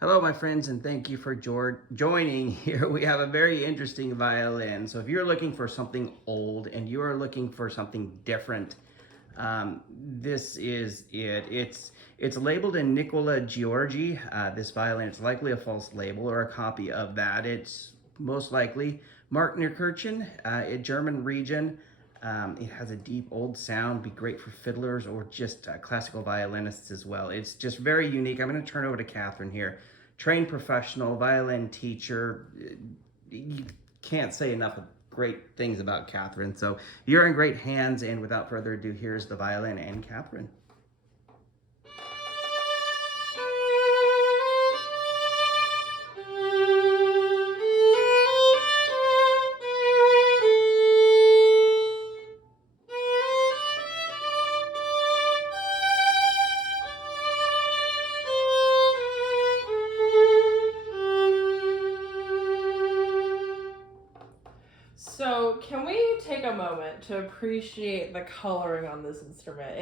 Hello, my friends, and thank you for joining here. We have a very interesting violin. So if you're looking for something old and you are looking for something different, this is it. It's labeled in Nicola Giorgi. This violin, it's likely a false label or a copy of that. It's most likely Markneukirchen, a German region. It has a deep old sound, be great for fiddlers or just classical violinists as well. It's just very unique. I'm going to turn over to Catherine here. Trained professional, violin teacher. You can't say enough of great things about Catherine. So you're in great hands, and without further ado, here's the violin and Catherine. So, can we take a moment to appreciate the coloring on this instrument?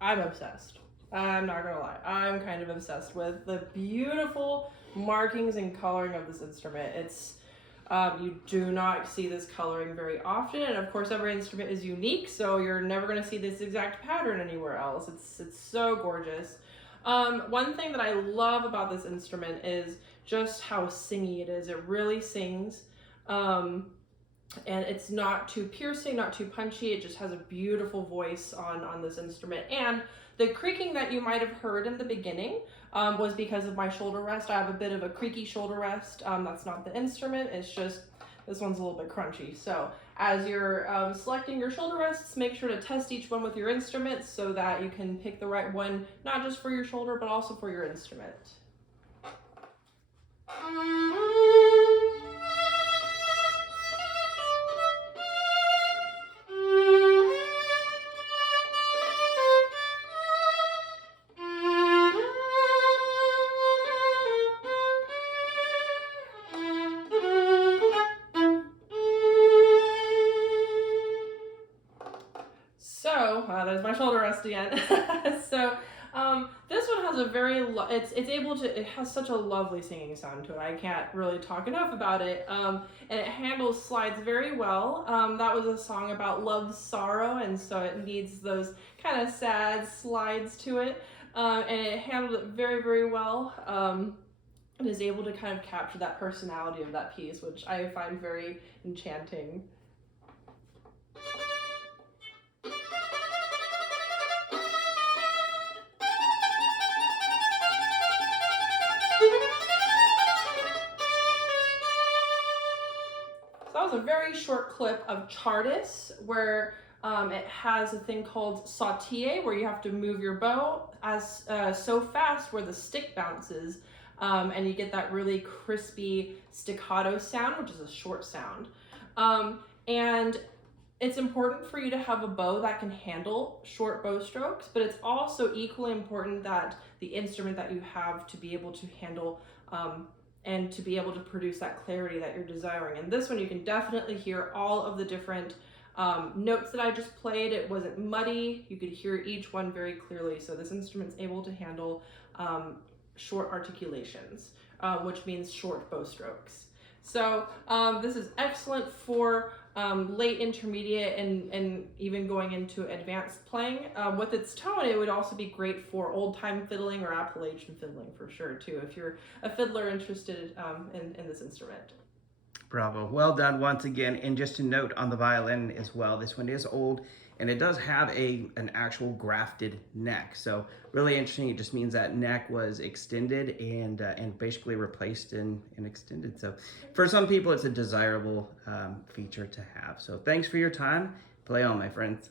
I'm obsessed. I'm not gonna lie. I'm kind of obsessed with the beautiful markings and coloring of this instrument. You do not see this coloring very often, and of course, every instrument is unique, so you're never gonna see this exact pattern anywhere else. It's so gorgeous. One thing that I love about this instrument is just how singy it is. It really sings. And it's not too piercing, not too punchy. It just has a beautiful voice on this instrument. And the creaking that you might have heard in the beginning was because of my shoulder rest. I have a bit of a creaky shoulder rest. That's not the instrument. It's just, this one's a little bit crunchy. So as you're selecting your shoulder rests, make sure to test each one with your instrument so that you can pick the right one, not just for your shoulder, but also for your instrument. So, there's my shoulder rest again. This one has a very, it has such a lovely singing sound to it. I can't really talk enough about it. And it handles slides very well. That was a song about love's sorrow, and so it needs those kind of sad slides to it. And it handled it very, very well. And is able to kind of capture that personality of that piece, which I find very enchanting. So that was a very short clip of Chartis, where it has a thing called sautiller, where you have to move your bow so fast where the stick bounces, and you get that really crispy staccato sound, which is a short sound. And it's important for you to have a bow that can handle short bow strokes, but it's also equally important that the instrument that you have to be able to handle and to be able to produce that clarity that you're desiring. And this one, you can definitely hear all of the different notes that I just played. It wasn't muddy. You could hear each one very clearly. So this instrument's able to handle short articulations, which means short bow strokes. So this is excellent for late intermediate and even going into advanced playing. With its tone, it would also be great for old-time fiddling or Appalachian fiddling for sure too, if you're a fiddler interested in this instrument. Bravo. Well done once again. And just a note on the violin as well, this one is old and it does have an actual grafted neck. So really interesting. It just means that neck was extended and basically replaced and extended. So for some people, it's a desirable feature to have. So thanks for your time. Play on, my friends.